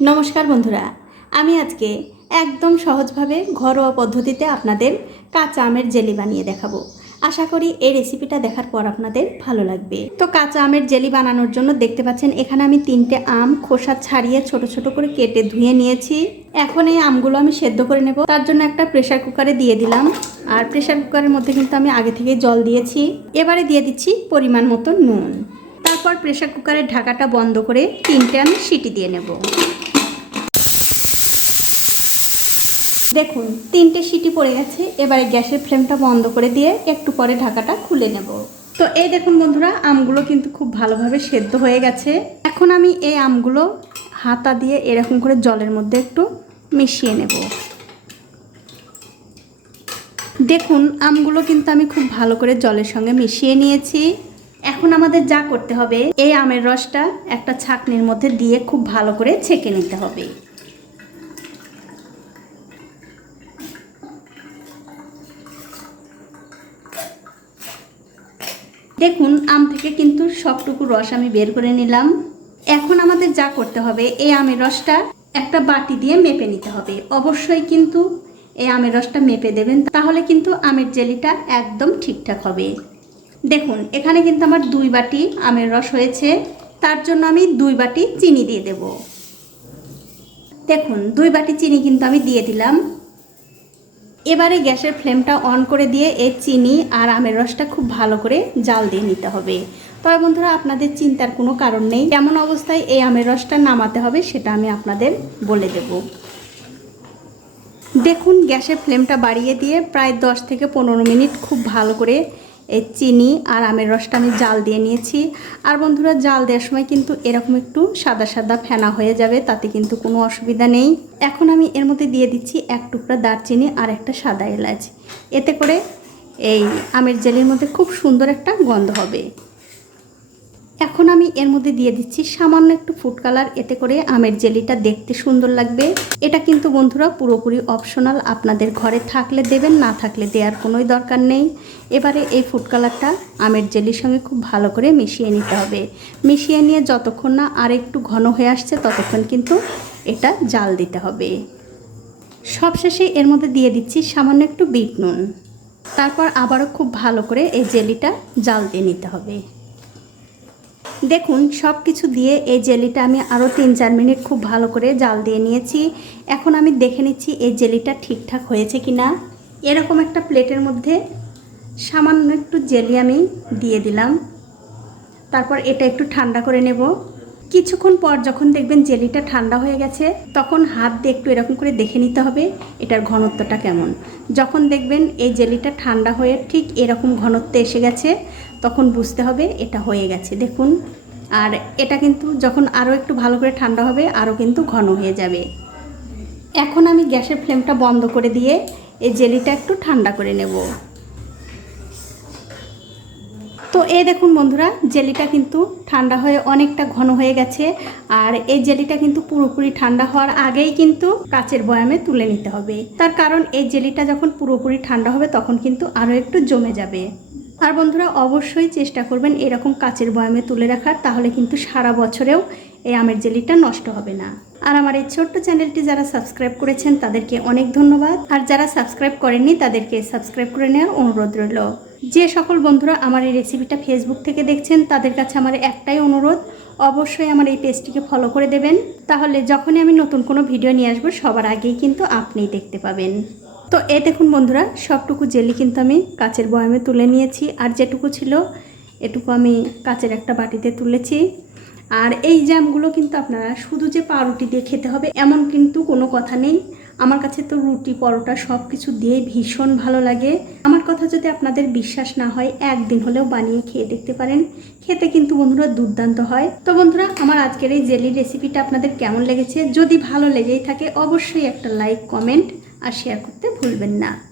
নমস্কার বন্ধুরা, আমি আজকে একদম সহজভাবে ঘরোয়া পদ্ধতিতে আপনাদের কাঁচা আমের জেলি বানিয়ে দেখাবো। আশা করি এই রেসিপিটা দেখার পর আপনাদের ভালো লাগবে। তো কাঁচা আমের জেলি বানানোর জন্য দেখতে পাচ্ছেন, এখানে আমি তিনটে আম খোসা ছাড়িয়ে ছোট ছোট করে কেটে ধুয়ে নিয়েছি। এখন এই আমগুলো আমি সেদ্ধ করে নেব। তার জন্য একটা প্রেশার কুকারে দিয়ে দিলাম। আর প্রেশার কুকারের মধ্যে কিন্তু আমি আগে থেকে জল দিয়েছি। এবারে দিয়ে দিচ্ছি পরিমাণ মতো নুন। তারপর প্রেশার কুকারের ঢাকাটা বন্ধ করে তিনটে আমি সিটি দিয়ে নেব। দেখুন, তিনটে সিটি পড়ে গেছে, এবারে গ্যাসের ফ্লেমটা বন্ধ করে দিয়ে একটু পরে ঢাকাটা খুলে নেব। তো এই দেখুন বন্ধুরা, আমগুলো কিন্তু খুব ভালোভাবে সেদ্ধ হয়ে গেছে। এখন আমি এই আমগুলো হাতা দিয়ে এরকম করে জলের মধ্যে একটু মিশিয়ে নেব। দেখুন, আমগুলো কিন্তু আমি খুব ভালো করে জলের সঙ্গে মিশিয়ে নিয়েছি। এখন আমাদের যা করতে হবে, এই আমের রসটা একটা ছাকনির মধ্যে দিয়ে খুব ভালো করে ছেঁকে নিতে হবে। দেখুন, আম থেকে কিন্তু সবটুকু রস আমি বের করে নিলাম। এখন আমাদের যা করতে হবে, এই আমের রসটা একটা বাটি দিয়ে মেপে নিতে হবে। অবশ্যই কিন্তু এই আমের রসটা মেপে দেবেন, তাহলে কিন্তু আমের জেলিটা একদম ঠিকঠাক হবে। দেখুন, এখানে কিন্তু আমার দুই বাটি আমের রস হয়েছে। তার জন্য আমি দুই বাটি চিনি দিয়ে দেব। দেখুন, দুই বাটি চিনি কিন্তু আমি দিয়ে দিলাম। এবারে গ্যাসের ফ্লেমটা অন করে দিয়ে এর চিনি আর আমের রসটা খুব ভালো করে জাল দিয়ে নিতে হবে। তবে বন্ধুরা, আপনাদের চিন্তার কোনো কারণ নেই। কেমন অবস্থায় এই আমের রসটা নামাতে হবে সেটা আমি আপনাদের বলে দেব। দেখুন, গ্যাসের ফ্লেমটা বাড়িয়ে দিয়ে প্রায় দশ থেকে পনেরো মিনিট খুব ভালো করে এই চিনি আর আমের রসটা আমি জাল দিয়ে নিয়েছি। আর বন্ধুরা, জাল দেওয়ার সময় কিন্তু এরকম একটু সাদা সাদা ফেনা হয়ে যাবে, তাতে কিন্তু কোনো অসুবিধা নেই। এখন আমি এর মধ্যে দিয়ে দিচ্ছি এক টুকরা দারচিনি আর একটা সাদা এলাচ। এতে করে এই আমের জেলির মধ্যে খুব সুন্দর একটা গন্ধ হবে। এখন আমি এর মধ্যে দিয়ে দিচ্ছি সামান্য একটু ফুড কালার এতে করে আমের জেলিটা দেখতে সুন্দর লাগবে। এটা কিন্তু বন্ধুরা পুরোপুরি অপশনাল আপনাদের ঘরে থাকলে দেবেন, না থাকলে দেওয়ার কোনোই দরকার নেই। এবারে এই ফুড কালারটা আমের জেলির সঙ্গে খুব ভালো করে মিশিয়ে নিতে হবে। মিশিয়ে নিয়ে যতক্ষণ না আর একটু ঘন হয়ে আসছে, ততক্ষণ কিন্তু এটা জাল দিতে হবে। সবশেষে এর মধ্যে দিয়ে দিচ্ছি সামান্য একটু বিট নুন। তারপর আবারও খুব ভালো করে এই জেলিটা জাল দিয়ে নিতে হবে। দেখুন সব কিছু দিয়ে এই জেলিটা আমি আরও তিন চার মিনিট খুব ভালো করে জাল দিয়ে নিয়েছি। এখন আমি দেখে নিচ্ছি এই জেলিটা ঠিকঠাক হয়েছে কি না এরকম একটা প্লেটের মধ্যে সামান্য একটু জেলি আমি দিয়ে দিলাম। তারপর এটা একটু ঠান্ডা করে নেব। কিছুক্ষণ পর যখন দেখবেন জেলিটা ঠান্ডা হয়ে গেছে, তখন হাত দিয়ে একটু এরকম করে দেখে নিতে হবে এটার ঘনত্বটা কেমন। যখন দেখবেন এই জেলিটা ঠান্ডা হয়ে ঠিক এরকম ঘনত্বে এসে গেছে, তখন বুঝতে হবে এটা হয়ে গেছে। দেখুন, আর এটা কিন্তু যখন আরও একটু ভালো করে ঠান্ডা হবে, আরও কিন্তু ঘন হয়ে যাবে। এখন আমি গ্যাসের ফ্লেমটা বন্ধ করে দিয়ে এই জেলিটা একটু ঠান্ডা করে নেব। তো এই দেখুন বন্ধুরা, জেলিটা কিন্তু ঠান্ডা হয়ে অনেকটা ঘন হয়ে গেছে। আর এই জেলিটা কিন্তু পুরোপুরি ঠান্ডা হওয়ার আগেই কিন্তু কাচের বয়ামে তুলে নিতে হবে। তার কারণ এই জেলিটা যখন পুরোপুরি ঠান্ডা হবে, তখন কিন্তু আরও একটু জমে যাবে। আর বন্ধুরা, অবশ্যই চেষ্টা করবেন এরকম কাচের বয়ামে তুলে রাখার, তাহলে কিন্তু সারা বছরেও এই আমের জেলিটা নষ্ট হবে না। আর আমার এই ছোট্ট চ্যানেলটি যারা সাবস্ক্রাইব করেছেন তাদেরকে অনেক ধন্যবাদ। আর যারা সাবস্ক্রাইব করেননি তাদেরকে সাবস্ক্রাইব করে নেওয়ার অনুরোধ রইল। যে সকল বন্ধুরা আমার এই রেসিপিটা ফেসবুক থেকে দেখছেন, তাদের কাছে আমার একটাই অনুরোধ, অবশ্যই আমার এই পেজটিকে ফলো করে দেবেন। তাহলে যখনই আমি নতুন কোনো ভিডিও নিয়ে আসব, সবার আগেই কিন্তু আপনিই দেখতে পাবেন। তো এ দেখুন বন্ধুরা, সবটুকু জেলি কিন্তু আমি কাচের বয়ামে তুলে নিয়েছি। আর যেটুকু ছিল, এটুকু আমি কাচের একটা বাটিতে তুলেছি। আর এই জ্যামগুলো কিন্তু আপনারা শুধু যে পাউরুটি দিয়ে খেতে হবে, এমন কিন্তু কোনো কথা নেই। আমার কাছে তো রুটি, পরোটা সব কিছু দিয়ে ভীষণ ভালো লাগে। আমার কথা যদি আপনাদের বিশ্বাস না হয়, একদিন হলেও বানিয়ে খেয়ে দেখতে পারেন। খেতে কিন্তু বন্ধুরা দুর্দান্ত হয়। তো বন্ধুরা, আমার আজকের এই জেলি রেসিপিটা আপনাদের কেমন লেগেছে? যদি ভালো লেগেই থাকে, অবশ্যই একটা লাইক কমেন্ট আর শেয়ার করতে ভুলবেন না।